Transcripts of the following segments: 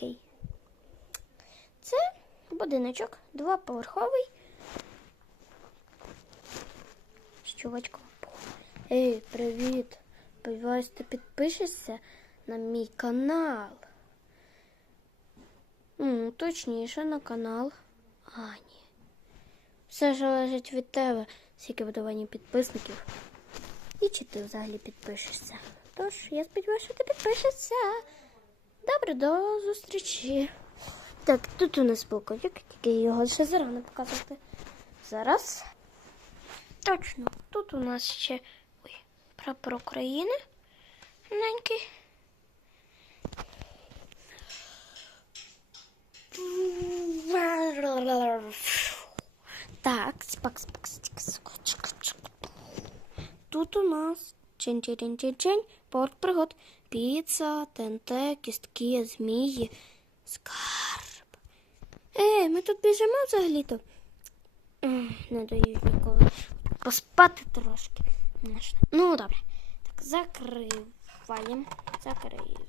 такий. Це будиночок двоповерховий. З чувачком. Ей, привіт! Сподіваюсь, ти підпишешся на мій канал. М, точніше, на канал Ані. Все залежить від тебе, скільки буде Вані підписників. І чи ти взагалі підпишешся. Тож, я сподіваюся, що ти підпишешся. Добре, до зустрічі. Так, тут у нас полковик, тільки його ще зарано показувати. Зараз. Точно, тут у нас ще ой, прапор України. Маленький. Так, спак, спак. Тут у нас чин чин чин чин порт пригод, піца, ТНТ, кістки, змії, скарб. Ей, ми тут біжимо взагалі-то. Не дають ніколи. Поспати трошки. Ну, добре. Так, закриваємо. Закриваємо.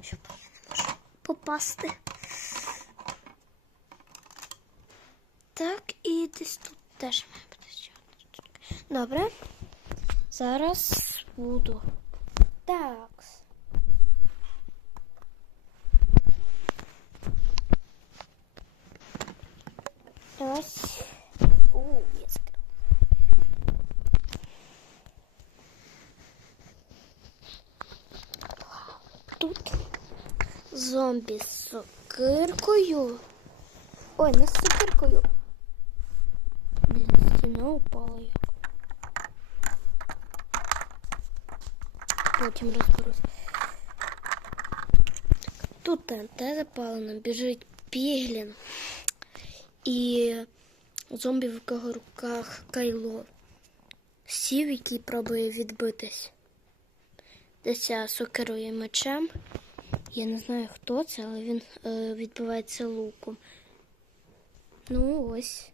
Щоб я не можу попасти. Так, і десь тут теж має бути штука. Добре. Зараз буду. Так. Ось. У, я закрив. Тут зомбі з сокиркою. Ой, не з сокиркою. Блін, стіна упала Потім розберусь. Тут ТНТ запалено, біжить піглін. І зомбі в якого руках кайло. Сів, який пробує відбитись. Десь сокирує мечем. Я не знаю, хто це, але він е, відбивається луком. Ну, ось.